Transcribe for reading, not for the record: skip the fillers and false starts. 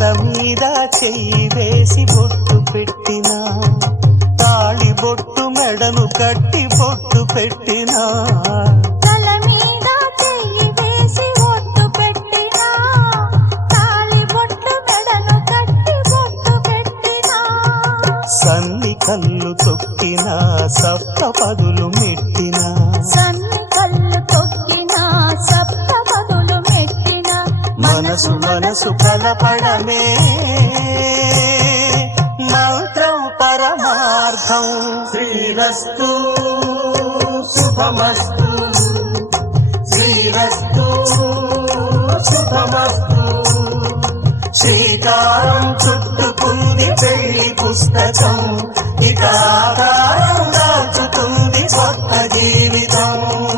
తల మీద చెయ్యి వేసి బొట్టు పెట్టినా, తాళి బొట్టు మెడను కట్టి బొట్టు పెట్టినా, తల మీద చెయ్యి వేసి బొట్టు పెట్టినా, తాళి బొట్టు మెడను కట్టి బొట్టు పెట్టినా, సన్ని కళ్ళు తొక్కినా సప్త పదులు మెట్టినా, సన్ని కళ్ళు తొక్కినా సప్త పదులు మెట్టినా, మనసు మనసు కలపడమే మంత్రం పరమార్థం. శ్రీరస్తు శుభమస్తు, శ్రీరస్తు శుభమస్తు. శ్రీకారం చుట్టుకుంది పెళ్లి పుస్తకం, ఇక ఆకారం దాచుతుంది కొత్త జీవితం.